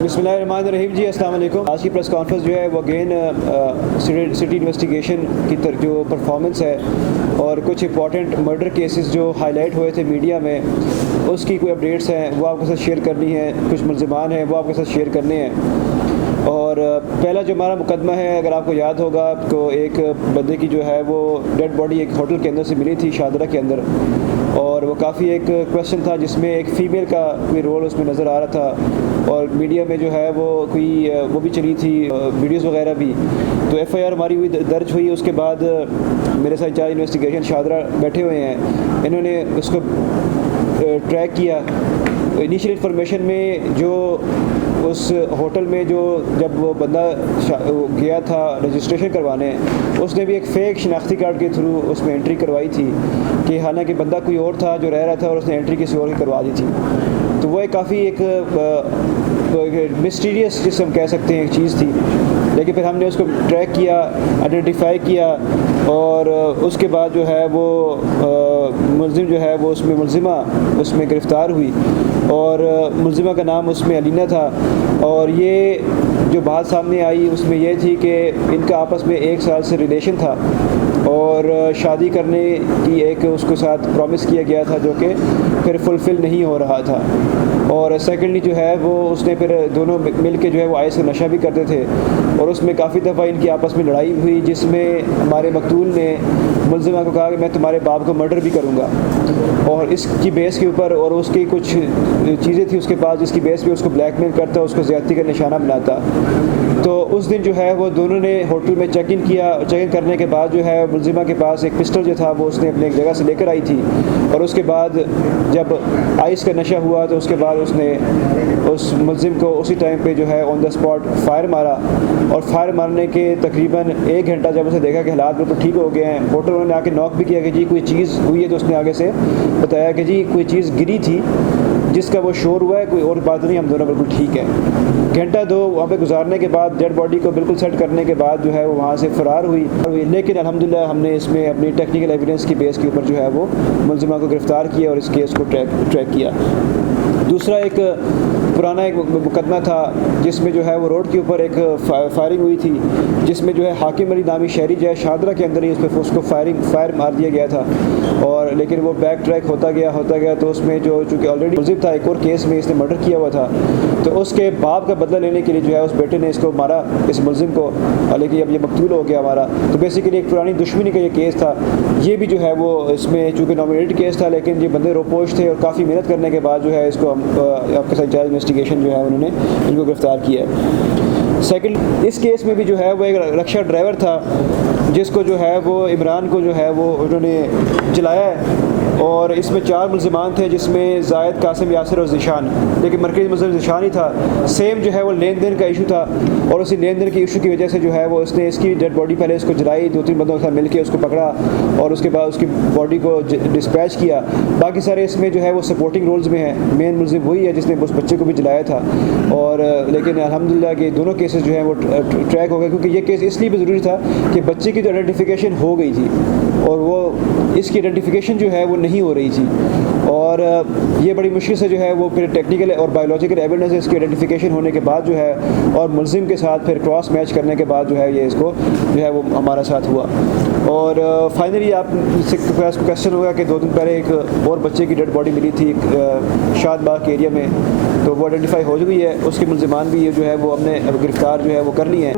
بسم اللہ الرحمن الرحیم جی السلام علیکم۔ آج کی پریس کانفرنس جو ہے وہ اگین سٹی انویسٹیگیشن کی جو پرفارمنس ہے اور کچھ امپورٹنٹ مرڈر کیسز جو ہائی لائٹ ہوئے تھے میڈیا میں اس کی کوئی اپڈیٹس ہیں وہ آپ کے ساتھ شیئر کرنی ہے، کچھ ملزمان ہیں وہ آپ کے ساتھ شیئر کرنے ہیں۔ اور پہلا جو ہمارا مقدمہ ہے، اگر آپ کو یاد ہوگا تو ایک بندے کی جو ہے وہ ڈیڈ باڈی ایک ہوٹل کے اندر سے ملی تھی شاہدرہ کے اندر، اور وہ کافی ایک کویشچن تھا جس میں ایک فیمیل کا کوئی رول اس میں نظر آ رہا تھا، اور میڈیا میں جو ہے وہ بھی چلی تھی ویڈیوز وغیرہ بھی۔ تو ایف آئی آر ہماری ہوئی درج ہوئی۔ اس کے بعد میرے ساتھ انچارج انویسٹیگیشن شاہدرہ بیٹھے ہوئے ہیں، انہوں نے اس کو ٹریک کیا۔ انیشیل انفارمیشن میں جو اس ہوٹل میں جب وہ بندہ گیا تھا رجسٹریشن کروانے، اس نے بھی ایک فیک شناختی کارڈ کے تھرو اس میں انٹری کروائی تھی کہ حالانکہ بندہ کوئی اور تھا جو رہ رہا تھا اور اس نے انٹری کسی اور کی کروا دی تھی۔ تو وہ ایک کافی ایک مسٹیریس جسے ہم کہہ سکتے ہیں ایک چیز تھی، لیکن پھر ہم نے اس کو ٹریک کیا، آئیڈینٹیفائی کیا، اور اس کے بعد جو ہے وہ ملزم جو ہے وہ ملزمہ اس میں گرفتار ہوئی، اور ملزمہ کا نام اس میں علینا تھا۔ اور یہ جو بات سامنے آئی اس میں یہ تھی کہ ان کا آپس میں 1 سال سے ریلیشن تھا اور شادی کرنے کی ایک اس کے ساتھ پرومس کیا گیا تھا جو کہ پھر فلفل نہیں ہو رہا تھا۔ اور سیکنڈلی جو ہے وہ اس نے پھر دونوں مل کے جو ہے وہ آئس کا نشہ بھی کرتے تھے، اور اس میں کافی دفعہ ان کی آپس میں لڑائی ہوئی جس میں ہمارے مقتول نے ملزمہ کو کہا کہ میں تمہارے باپ کو مرڈر بھی کروں گا، اور اس کی بیس کے اوپر اور اس کی کچھ چیزیں تھیں اس کے پاس جس کی بیس پہ اس کو بلیک میل کرتا، اس کو زیادتی کا نشانہ بناتا۔ تو اس دن جو ہے وہ دونوں نے ہوٹل میں چیک ان کیا، چیک ان کرنے کے بعد جو ہے ملزمہ کے پاس ایک پسٹل جو تھا وہ اس نے اپنے ایک جگہ سے لے کر آئی تھی، اور اس کے بعد جب آئس کا نشہ ہوا تو اس کے بعد اس نے اس ملزم کو اسی ٹائم پہ جو ہے آن دا اسپاٹ فائر مارا، اور فائر مارنے کے تقریباً 1 گھنٹہ جب اسے دیکھا کہ حالات بالکل ٹھیک ہو گئے ہیں، ہوٹل انہوں نے آ کے نوک بھی کیا کہ جی کوئی چیز ہوئی ہے، تو اس نے آگے سے بتایا کہ جی کوئی چیز گری تھی جس کا وہ شور ہوا ہے، کوئی اور بات نہیں، ہم دونوں بالکل ٹھیک ہیں۔ گھنٹہ 2 وہاں پہ گزارنے کے بعد ڈیڈ باڈی کو بالکل سیٹ کرنے کے بعد جو ہے وہ وہاں سے فرار ہوئی، لیکن الحمدللہ ہم نے اس میں اپنی ٹیکنیکل ایویڈنس کی بیس کے اوپر جو ہے وہ ملزمہ کو گرفتار کیا اور اس کیس کو ٹریک کیا۔ دوسرا ایک پرانا ایک مقدمہ تھا جس میں جو ہے وہ روڈ کے اوپر ایک فائرنگ ہوئی تھی، جس میں جو ہے حاکم علی نامی شہری جو ہے شاہدرہ کے اندر ہی اس کو فائر مار دیا گیا تھا، اور لیکن وہ بیک ٹریک ہوتا گیا تو اس میں جو چونکہ آلریڈی ملزم تھا ایک اور کیس میں اس نے مرڈر کیا ہوا تھا، تو اس کے باپ کا بدلہ لینے کے لیے جو ہے اس بیٹے نے اس کو مارا، اس ملزم کو، لیکن اب یہ مقتول ہو گیا ہمارا۔ تو بیسیکلی ایک پرانی دشمنی کا یہ کیس تھا۔ یہ بھی جو ہے وہ اس میں چونکہ نامینیٹڈ کیس تھا، لیکن یہ بندے روپوش تھے اور کافی محنت کرنے کے بعد جو ہے اس کو آپ کے ساتھ انچارج انویسٹیگیشن جو ہے انہوں نے ان کو گرفتار کیا ہے۔ سیکنڈ اس کیس میں بھی جو ہے وہ ایک رکشا ڈرائیور تھا جس کو جو ہے وہ عمران کو جو ہے وہ انہوں نے چلایا ہے، اور اس میں 4 ملزمان تھے جس میں زائد، قاسم، یاسر اور ذیشان، لیکن مرکزی ملزم ذیشان ہی تھا۔ سیم جو ہے وہ لین دین کا ایشو تھا، اور اسی لین دین کے ایشو کی وجہ سے جو ہے وہ اس نے اس کی ڈیڈ باڈی پہلے اس کو جلائی، 2-3 بندوں کے ساتھ مل کے اس کو پکڑا اور اس کے بعد اس کی باڈی کو ڈسپیچ کیا۔ باقی سارے اس میں جو ہے وہ سپورٹنگ رولز میں ہیں، مین ملزم وہی ہے جس نے اس بچے کو بھی جلایا تھا، اور لیکن الحمدللہ کہ دونوں کیسز جو ہیں وہ ٹریک ہو گئے، کیونکہ یہ کیس اس لیے بھی ضروری تھا کہ بچے کی جو آئیڈینٹیفیکیشن ہو گئی تھی اور وہ اس کی آئیڈینٹیفیکیشن جو ہے وہ نہیں ہو رہی تھی، اور یہ بڑی مشکل سے جو ہے وہ پھر ٹیکنیکل اور بایولوجیکل ایویڈنس اس کی آئیڈینٹیفیکیشن ہونے کے بعد جو ہے اور ملزم کے ساتھ پھر کراس میچ کرنے کے بعد جو ہے یہ اس کو جو ہے وہ ہمارا ساتھ ہوا۔ اور فائنلی آپ سے کویشچن ہوگا کہ 2 دن پہلے ایک اور بچے کی ڈیڈ باڈی ملی تھی شاد باغ کے ایریا میں، تو وہ آئیڈینٹیفائی ہو چکی ہے، اس کے ملزمان بھی یہ جو ہے وہ ہم نے گرفتار جو ہے وہ کر لی ہیں۔